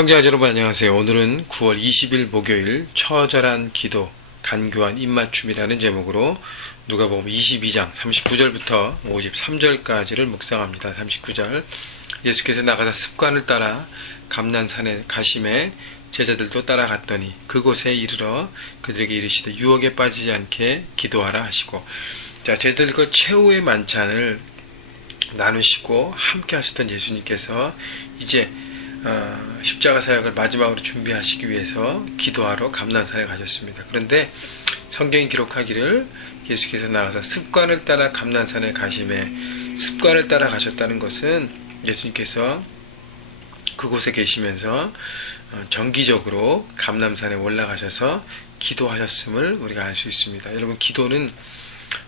형제자 여러분 안녕하세요. 오늘은 9월 20일 목요일 처절한 기도 간교한 입맞춤이라는 제목으로 누가복음 22장 39절부터 53절까지를 묵상합니다. 39절 예수께서 나가사 습관을 따라 감난산에 가심에 제자들도 따라갔더니 그곳에 이르러 그들에게 이르시되 유혹에 빠지지 않게 기도하라 하시고, 자, 제자들과 최후의 만찬을 나누시고 함께 하셨던 예수님께서 이제 십자가 사역을 마지막으로 준비하시기 위해서 기도하러 감난산에 가셨습니다. 그런데 성경이 기록하기를 예수께서 나가서 습관을 따라 감난산에 가심에, 습관을 따라 가셨다는 것은 예수님께서 그곳에 계시면서 정기적으로 감람산에 올라가셔서 기도하셨음을 우리가 알 수 있습니다. 여러분, 기도는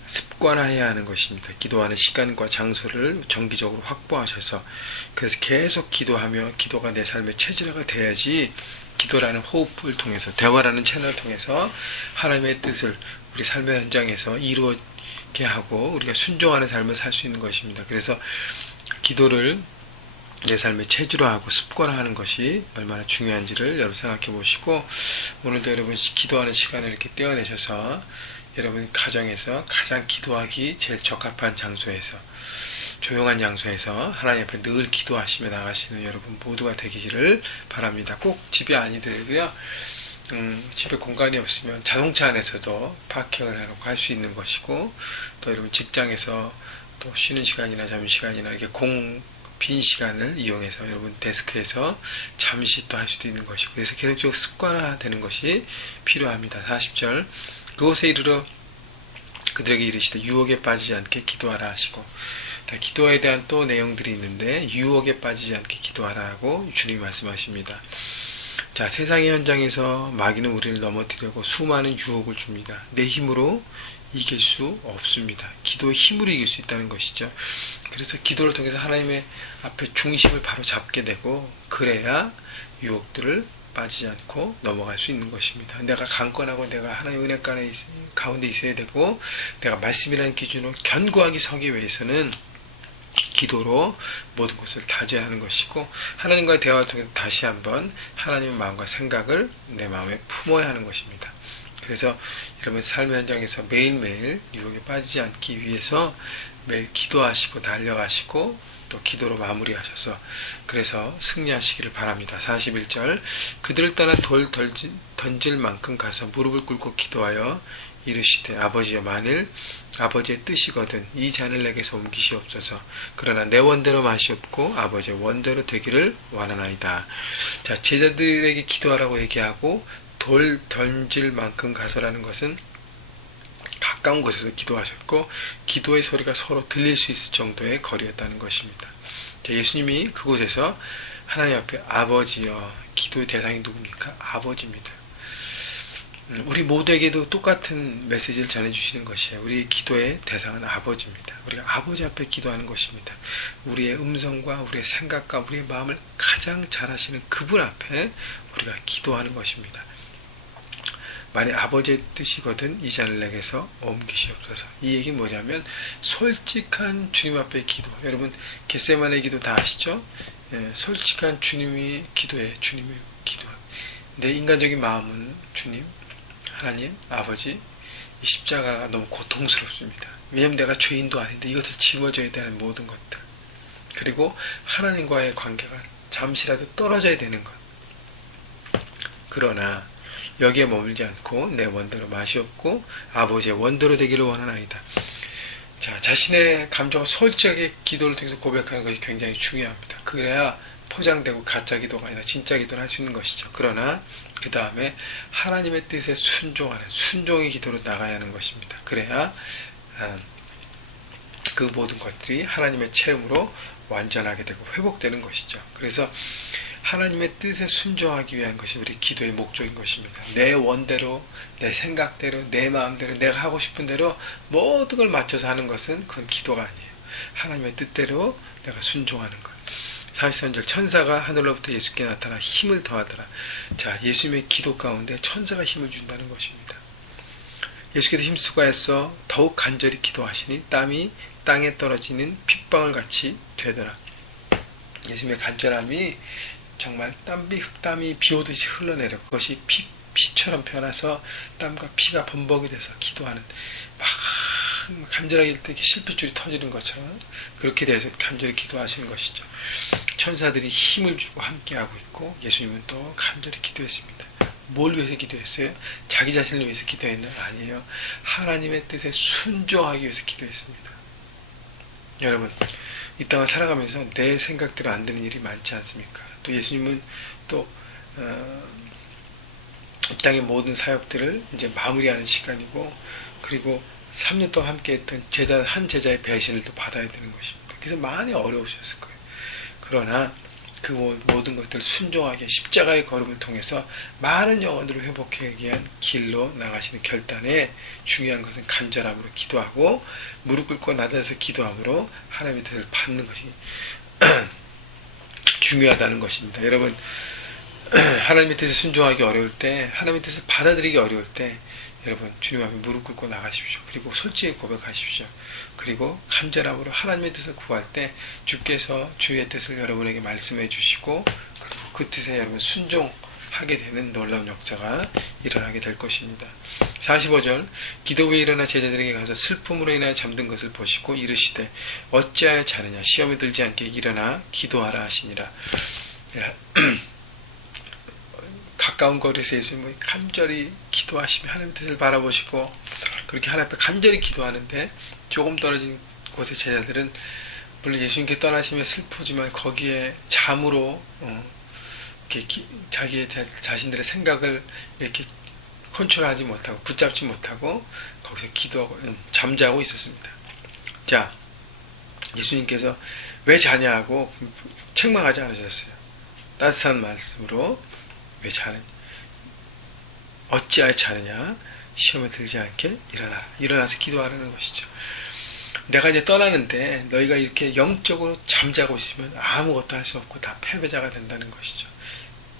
습관화해야 하는 것입니다. 기도하는 시간과 장소를 정기적으로 확보하셔서, 그래서 계속 기도하며 기도가 내 삶의 체질화가 돼야지 기도라는 호흡을 통해서, 대화라는 채널을 통해서 하나님의 뜻을 우리 삶의 현장에서 이루게 하고 우리가 순종하는 삶을 살 수 있는 것입니다. 그래서 기도를 내 삶의 체질화하고 습관화하는 것이 얼마나 중요한지를 여러분 생각해 보시고, 오늘도 여러분 기도하는 시간을 이렇게 떼어내셔서 여러분 가정에서 가장 기도하기 제일 적합한 장소에서, 조용한 장소에서 하나님 앞에 늘 기도하시며 나가시는 여러분 모두가 되기를 바랍니다. 꼭 집이 아니더라도요, 집에 공간이 없으면 자동차 안에서도 파킹을 해놓고 할 수 있는 것이고, 또 여러분 직장에서 또 쉬는 시간이나 점심시간이나 이렇게 빈 시간을 이용해서 여러분 데스크에서 잠시 또 할 수도 있는 것이고, 그래서 계속적으로 습관화되는 것이 필요합니다. 40절 그곳에 이르러 그들에게 이르시되 유혹에 빠지지 않게 기도하라 하시고, 기도에 대한 또 내용들이 있는데 유혹에 빠지지 않게 기도하라고 주님이 말씀하십니다. 자, 세상의 현장에서 마귀는 우리를 넘어뜨리려고 수많은 유혹을 줍니다. 내 힘으로 이길 수 없습니다. 기도의 힘으로 이길 수 있다는 것이죠. 그래서 기도를 통해서 하나님의 앞에 중심을 바로 잡게 되고, 그래야 유혹들을 빠지지 않고 넘어갈 수 있는 것입니다. 내가 강건하고 내가 하나님의 은혜 가운데 있어야 되고, 내가 말씀이라는 기준으로 견고하게 서기 위해서는 기도로 모든 것을 다져야 하는 것이고, 하나님과의 대화를 통해서 다시 한번 하나님의 마음과 생각을 내 마음에 품어야 하는 것입니다. 그래서 여러분 삶의 현장에서 매일매일 유혹에 빠지지 않기 위해서 매일 기도하시고 달려가시고 또 기도로 마무리하셔서 그래서 승리하시기를 바랍니다. 41절 그들을 떠나 돌 던질 만큼 가서 무릎을 꿇고 기도하여 이르시되 아버지여, 만일 아버지의 뜻이거든 이 잔을 내게서 옮기시옵소서. 그러나 내 원대로 마시옵고 아버지의 원대로 되기를 원하나이다. 자, 제자들에게 기도하라고 얘기하고 돌 던질 만큼 가서라는 것은 가까운 곳에서 기도하셨고, 기도의 소리가 서로 들릴 수 있을 정도의 거리였다는 것입니다. 예수님이 그곳에서 하나님 앞에 아버지여, 기도의 대상이 누굽니까? 아버지입니다. 우리 모두에게도 똑같은 메시지를 전해주시는 것이에요. 우리의 기도의 대상은 아버지입니다. 우리가 아버지 앞에 기도하는 것입니다. 우리의 음성과 우리의 생각과 우리의 마음을 가장 잘 아시는 그분 앞에 우리가 기도하는 것입니다. 만일 아버지의 뜻이거든 이 잔을 내게서 옮기시옵소서. 이 얘기는 뭐냐면 솔직한 주님 앞에 기도. 여러분 겟세마네 기도 다 아시죠? 솔직한 주님의 기도에 주님의 기도. 내 인간적인 마음은 주님, 하나님, 아버지, 이 십자가가 너무 고통스럽습니다. 왜냐하면 내가 죄인도 아닌데 이것을 짊어져야 되는 모든 것들, 그리고 하나님과의 관계가 잠시라도 떨어져야 되는 것. 그러나 여기에 머물지 않고 내 원대로 마시옵고 아버지의 원대로 되기를 원하나이다. 자, 자신의 감정을 솔직하게 기도를 통해서 고백하는 것이 굉장히 중요합니다. 그래야 포장되고 가짜 기도가 아니라 진짜 기도를 할 수 있는 것이죠. 그러나 그 다음에 하나님의 뜻에 순종하는 순종의 기도로 나가야 하는 것입니다. 그래야 그 모든 것들이 하나님의 체험으로 완전하게 되고 회복되는 것이죠. 그래서 하나님의 뜻에 순종하기 위한 것이 우리 기도의 목적인 것입니다. 내 원대로, 내 생각대로, 내 마음대로, 내가 하고 싶은 대로 모든 걸 맞춰서 하는 것은 그건 기도가 아니에요. 하나님의 뜻대로 내가 순종하는 것. 43절 천사가 하늘로부터 예수께 나타나 힘을 더하더라. 자, 예수님의 기도 가운데 천사가 힘을 준다는 것입니다. 예수께서 힘쓰고해서 더욱 간절히 기도하시니 땀이 땅에 떨어지는 핏방울 같이 되더라. 예수님의 간절함이 정말 땀이 비 오듯이 흘러내려 그것이 피처럼 변해서 땀과 피가 범벅이 돼서 기도하는 막 간절하게 이렇게 실핏줄이 터지는 것처럼 그렇게 돼서 간절히 기도하시는 것이죠. 천사들이 힘을 주고 함께하고 있고 예수님은 또 간절히 기도했습니다. 뭘 위해서 기도했어요? 자기 자신을 위해서 기도했나요? 아니에요. 하나님의 뜻에 순종하기 위해서 기도했습니다. 여러분, 이 땅을 살아가면서 내 생각대로 안 되는 일이 많지 않습니까? 또 예수님은 또 이 땅의 모든 사역들을 이제 마무리하는 시간이고, 그리고 3년 동안 함께 했던 한 제자의 배신을 또 받아야 되는 것입니다. 그래서 많이 어려우셨을 거예요. 그러나 그 모든 것들을 순종하게 십자가의 걸음을 통해서 많은 영혼들을 회복하기 위한 길로 나가시는 결단에 중요한 것은 간절함으로 기도하고 무릎 꿇고 낮아서 기도함으로 하나님의 뜻을 받는 것이 중요하다는 것입니다. 여러분, 하나님의 뜻에 순종하기 어려울 때, 하나님의 뜻을 받아들이기 어려울 때 여러분 주님 앞에 무릎 꿇고 나가십시오. 그리고 솔직히 고백하십시오. 그리고 간절함으로 하나님의 뜻을 구할 때 주께서 주의 뜻을 여러분에게 말씀해 주시고, 그리고 그 뜻에 여러분 순종하게 되는 놀라운 역사가 일어나게 될 것입니다. 45절, 기도 후에 일어나 제자들에게 가서 슬픔으로 인하여 잠든 것을 보시고 이르시되 어찌하여 자느냐, 시험에 들지 않게 일어나 기도하라 하시니라. 가까운 거리에서 예수님이 간절히 기도하시며 하나님의 뜻을 바라보시고 그렇게 하나님 앞에 간절히 기도하는데, 조금 떨어진 곳의 제자들은 물론 예수님께 떠나시며 슬프지만 거기에 잠으로 이렇게 자기의 자신들의 생각을 이렇게 컨트롤하지 못하고 붙잡지 못하고 거기서 기도하고 잠자고 있었습니다. 자, 예수님께서 왜 자냐고 책망하지 않으셨어요. 따뜻한 말씀으로 왜 자느냐, 어찌하여 자느냐, 시험에 들지 않게 일어나라. 일어나서 기도하라는 것이죠. 내가 이제 떠나는데 너희가 이렇게 영적으로 잠자고 있으면 아무것도 할 수 없고 다 패배자가 된다는 것이죠.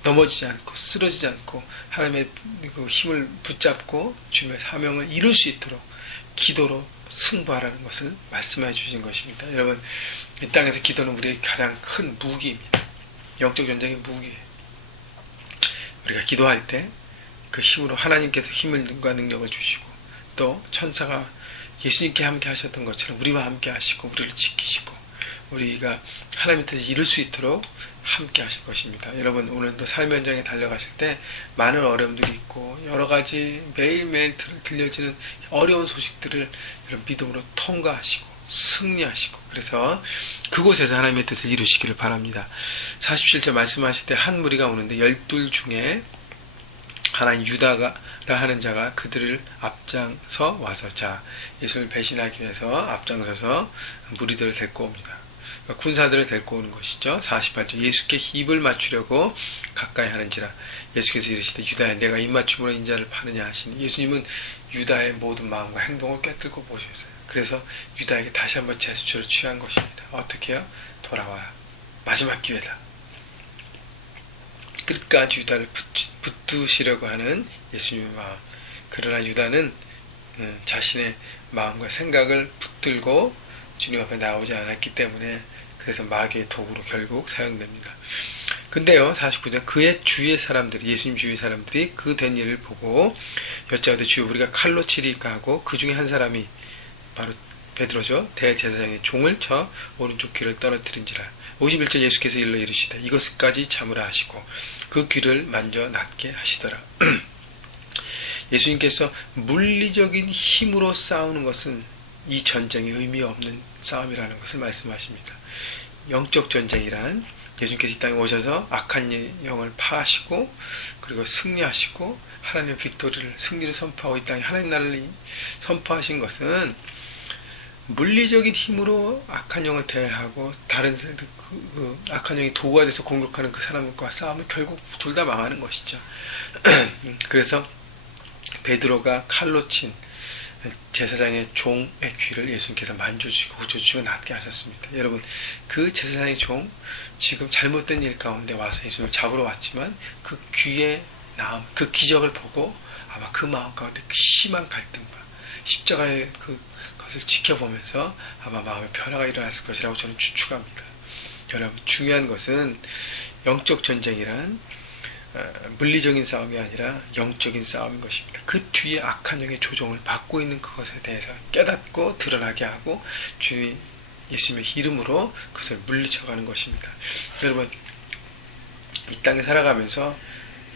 넘어지지 않고 쓰러지지 않고 하나님의 그 힘을 붙잡고 주님의 사명을 이룰 수 있도록 기도로 승부하라는 것을 말씀해 주신 것입니다. 여러분, 이 땅에서 기도는 우리의 가장 큰 무기입니다. 영적 전쟁의 무기예요. 우리가 기도할 때 그 힘으로 하나님께서 힘과 능력을 주시고, 또 천사가 예수님께 함께 하셨던 것처럼 우리와 함께 하시고 우리를 지키시고 우리가 하나님의 뜻을 이룰 수 있도록 함께 하실 것입니다. 여러분, 오늘도 삶의 현장에 달려가실 때 많은 어려움들이 있고 여러 가지 매일매일 들려지는 어려운 소식들을 여러분 믿음으로 통과하시고 승리하시고, 그래서 그곳에서 하나님의 뜻을 이루시기를 바랍니다. 47절 말씀하실 때 한 무리가 오는데 12 중에 하나인 유다라 하는 자가 그들을 앞장서 와서, 자, 예수를 배신하기 위해서 앞장서서 무리들을 데리고 옵니다. 그러니까 군사들을 데리고 오는 것이죠. 48절, 예수께 입을 맞추려고 가까이 하는지라 예수께서 이르시되 유다야, 내가 입맞춤으로 인자를 파느냐 하시니, 예수님은 유다의 모든 마음과 행동을 꿰뚫고 보셨어요. 그래서 유다에게 다시 한번 제스처를 취한 것입니다. 어떻게 해요? 돌아와라. 마지막 기회다. 끝까지 유다를 붙드시려고 하는 예수님의 마음. 그러나 유다는 자신의 마음과 생각을 붙들고 주님 앞에 나오지 않았기 때문에, 그래서 마귀의 도구로 결국 사용됩니다. 근데요, 49절, 그의 주위의 사람들이, 예수님 주위의 사람들이 그 된 일을 보고 여짜오되 주여 우리가 칼로 치리까 하고, 그 중에 한 사람이 바로 베드로죠. 대제사장의 종을 쳐 오른쪽 귀를 떨어뜨린지라. 51절, 예수께서 일러 이르시되 이것까지 참으라 하시고 그 귀를 만져 낫게 하시더라. 예수님께서 물리적인 힘으로 싸우는 것은 이 전쟁이 의미 없는 싸움이라는 것을 말씀하십니다. 영적 전쟁이란 예수님께서 이 땅에 오셔서 악한 영을 파하시고 그리고 승리하시고 하나님의 빅토리를, 승리를 선포하고 이 땅에 하나님 나라를 선포하신 것은 물리적인 힘으로 악한 영을 대하고 다른 그 악한 영이 도구가 돼서 공격하는 그 사람과 싸우면 결국 둘 다 망하는 것이죠. 그래서 베드로가 칼로 친 제사장의 종의 귀를 예수님께서 만져주시고 고쳐주시고 낫게 하셨습니다. 여러분, 그 제사장의 종, 지금 잘못된 일 가운데 와서 예수님을 잡으러 왔지만 그 귀의 나음, 그 기적을 보고 아마 그 마음 가운데 심한 갈등과 십자가의 그것을 지켜보면서 아마 마음의 변화가 일어났을 것이라고 저는 추측합니다. 여러분, 중요한 것은 영적 전쟁이란 물리적인 싸움이 아니라 영적인 싸움인 것입니다. 그 뒤에 악한 영의 조종을 받고 있는 그것에 대해서 깨닫고 드러나게 하고 주님 예수님의 이름으로 그것을 물리쳐가는 것입니다. 여러분, 이 땅에 살아가면서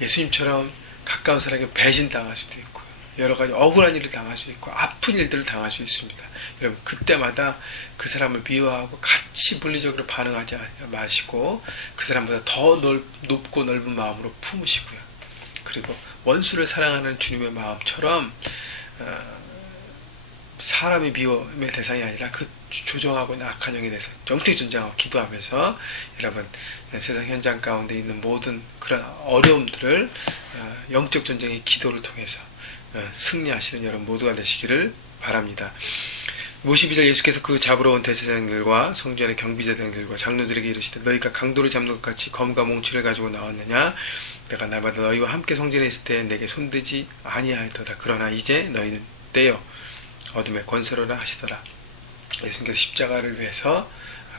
예수님처럼 가까운 사람에게 배신당할 수도 있고요. 여러 가지 억울한 일을 당할 수 있고 아픈 일들을 당할 수 있습니다. 여러분, 그때마다 그 사람을 미워하고 같이 물리적으로 반응하지 마시고 그 사람보다 더 높고 넓은 마음으로 품으시고요. 그리고 원수를 사랑하는 주님의 마음처럼 사람이 미움의 대상이 아니라 그 조종하고 있는 악한 영에 대해서 영적 전쟁하고 기도하면서 여러분 세상 현장 가운데 있는 모든 그런 어려움들을 영적 전쟁의 기도를 통해서 승리하시는 여러분 모두가 되시기를 바랍니다. 52절 예수께서 그 잡으러 온 대제사장들과 성전의 경비제장들과 장로들에게 이르시되 너희가 강도를 잡는 것 같이 검과 몽치를 가지고 나왔느냐? 내가 날마다 너희와 함께 성전에 있을 때 내게 손대지 아니하였도다. 그러나 이제 너희는 떼어 어둠의 권세로라 하시더라. 예수님께서 십자가를 위해서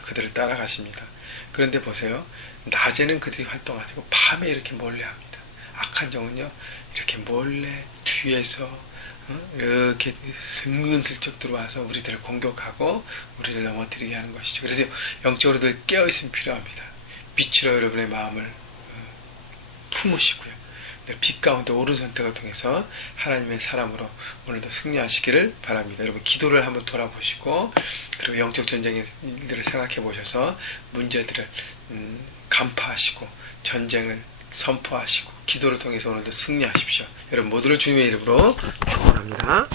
그들을 따라가십니다. 그런데 보세요. 낮에는 그들이 활동하고 밤에 이렇게 몰래 합니다. 악한 영은요 이렇게 몰래 뒤에서 이렇게 은근슬쩍 들어와서 우리들을 공격하고 우리를 넘어뜨리게 하는 것이죠. 그래서 영적으로 늘 깨어있으면 필요합니다. 빛으로 여러분의 마음을 품으시고요. 빛 가운데 옳은 선택을 통해서 하나님의 사람으로 오늘도 승리하시기를 바랍니다. 여러분 기도를 한번 돌아보시고 그리고 영적 전쟁의 일들을 생각해 보셔서 문제들을 간파하시고 전쟁을 선포하시고 기도를 통해서 오늘도 승리하십시오. 여러분 모두를 주님의 이름으로 축원합니다.